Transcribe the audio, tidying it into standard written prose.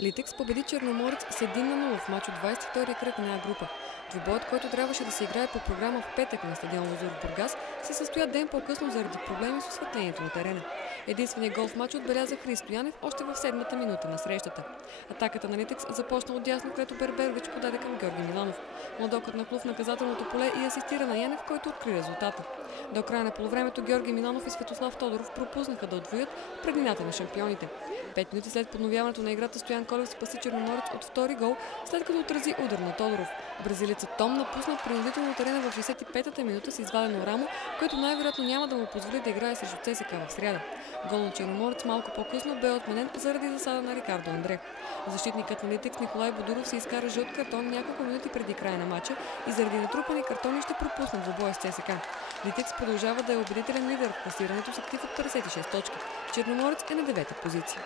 Литекс победи Черноморец с 1-0 в мач от 22-и кръг на група. Двубоят, който трябваше да се играе по програма в петък на стадион Лозур в Бургас, се състоя ден по-късно заради проблеми с осветлението на терена. Единственият гол в матча отбеляза Христо Янев още в 7-та минута на срещата. Атаката на Литекс започна отдясно, където Берберович подаде към Георги Миланов. Младокът нахлу в наказателното поле и асистира на Янев, който откри резултата. До края на полувремето Георги Миланов и Светослав Тодоров пропуснаха да отвоят преднината на шампионите. 5 минути след подновяването на играта Стоян Колев спаси Черноморец от втори гол, след като отрази удар на Тодоров. Бразилецът Том напусна принудително терена в 65-та минута с извадено рамо, което най-вероятно няма да му позволи да играе срещу ЦСКА в сряда. Гол на Черноморец малко по-късно бе отменен заради засада на Рикардо Андре. Защитникът на Литекс Николай Бодуров се изкара жълт картон няколко минути преди края на матча и заради натрупани картони ще пропусне двубоя с ЦСКА. Литекс продължава да е убедителен лидер в класирането с актив от 56 точки. Черноморец е на 9-та позиция.